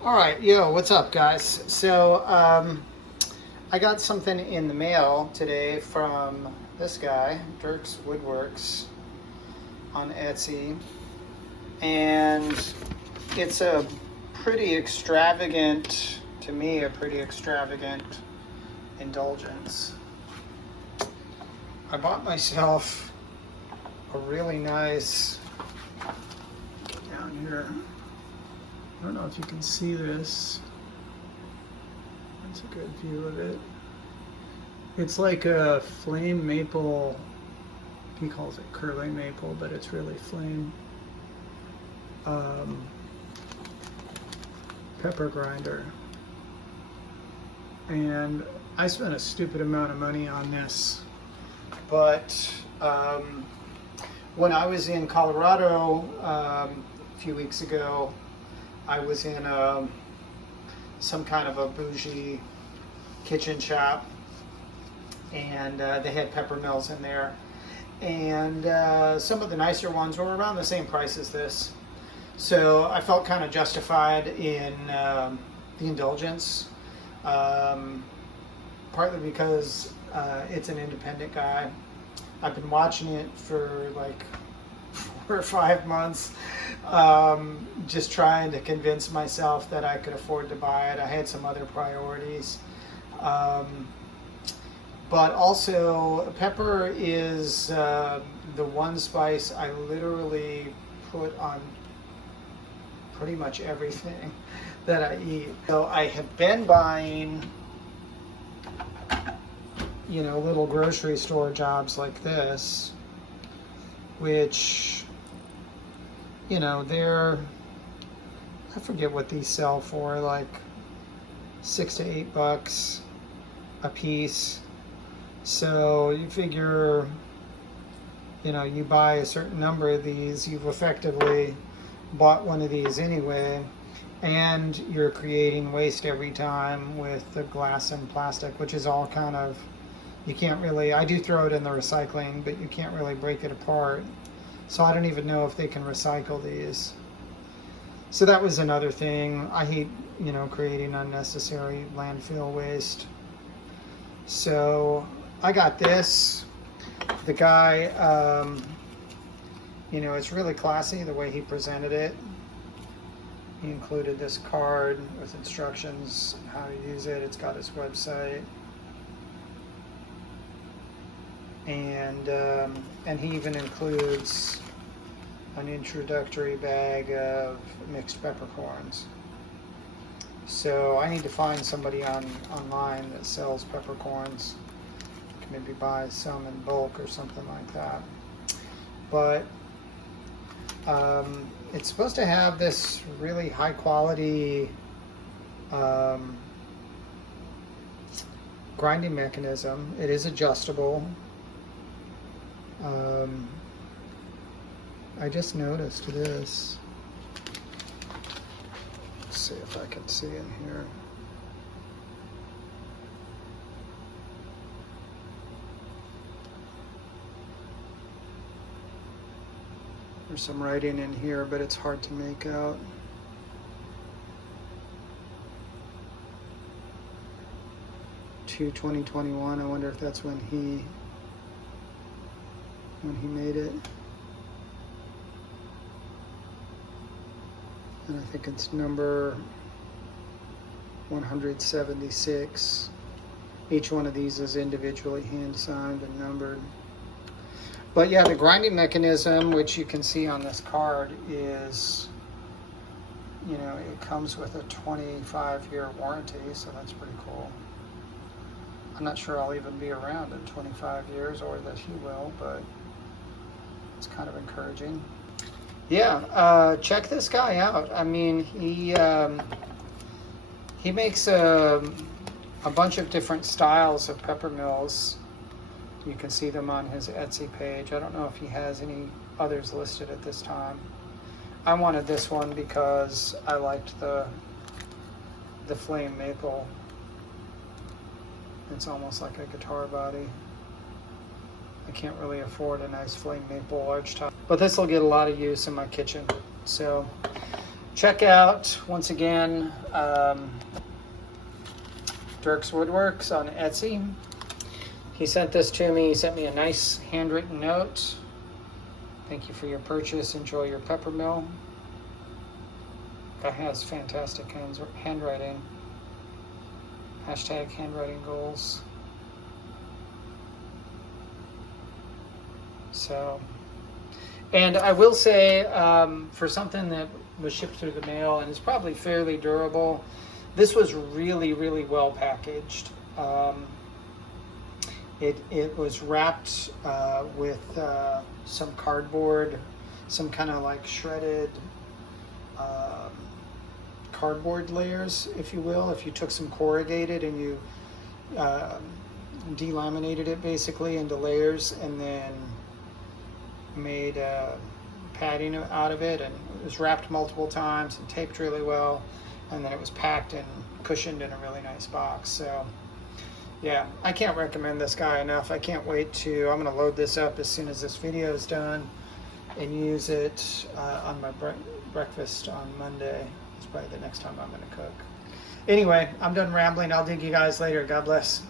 All right, yo, what's up, guys? So, I got something in the mail today from this guy, Dirk's Woodworks, on Etsy, and it's a pretty extravagant, to me, a pretty extravagant indulgence. I bought myself a really nice, down here, I don't know if you can see this. That's a good view of it. It's like a flame maple. He calls it curly maple, but it's really flame. Pepper grinder. And I spent a stupid amount of money on this. But when I was in Colorado a few weeks ago, I was in some kind of a bougie kitchen shop, and they had peppermills in there. And some of the nicer ones were around the same price as this. So I felt kind of justified in the indulgence, partly because it's an independent guy. I've been watching it for like 4 or 5 months, just trying to convince myself that I could afford to buy it. I had some other priorities. But also, pepper is the one spice I literally put on pretty much everything that I eat. So I have been buying, little grocery store jobs like this, which, they're, I forget what these sell for, like $6 to $8 a piece. So you figure, you buy a certain number of these, you've effectively bought one of these anyway, and you're creating waste every time with the glass and plastic, which is all kind of, you can't really, I do throw it in the recycling, but you can't really break it apart. So I don't even know if they can recycle these. So that was another thing. I hate, creating unnecessary landfill waste. So I got this. The guy, it's really classy the way he presented it. He included this card with instructions how to use it. It's got his website. And he even includes an introductory bag of mixed peppercorns. So I need to find somebody online that sells peppercorns. Maybe buy some in bulk or something like that. But it's supposed to have this really high quality grinding mechanism. It is adjustable. I just noticed this. Let's see if I can see in here. There's some writing in here, but it's hard to make out. To 2021. I wonder if that's when he made it. And I think it's number 176. Each one of these is individually hand signed and numbered. But yeah, the grinding mechanism, which you can see on this card, is, it comes with a 25-year warranty, so that's pretty cool. I'm not sure I'll even be around in 25 years, or that he will, but it's kind of encouraging. Yeah, check this guy out. I mean, he makes a bunch of different styles of peppermills. You can see them on his Etsy page. I don't know if he has any others listed at this time. I wanted this one because I liked the flame maple. It's almost like a guitar body. I can't really afford a nice flame maple large top, but this will get a lot of use in my kitchen. So check out, once again, Dirk's Woodworks on Etsy. He sent this to me. He sent me a nice handwritten note. Thank you for your purchase. Enjoy your peppermill. Guy has fantastic handwriting. Hashtag handwriting goals. So, and I will say, for something that was shipped through the mail and is probably fairly durable, this was really, really well packaged. It was wrapped with some cardboard, some kind of like shredded cardboard layers, if you will. If you took some corrugated and you delaminated it basically into layers and then made padding out of it, and it was wrapped multiple times and taped really well, and then it was packed and cushioned in a really nice box. So yeah, I can't recommend this guy enough. I can't wait to, I'm going to load this up as soon as this video is done and use it on my breakfast on Monday. It's probably the next time I'm going to cook. Anyway, I'm done rambling. I'll dig you guys later. God bless.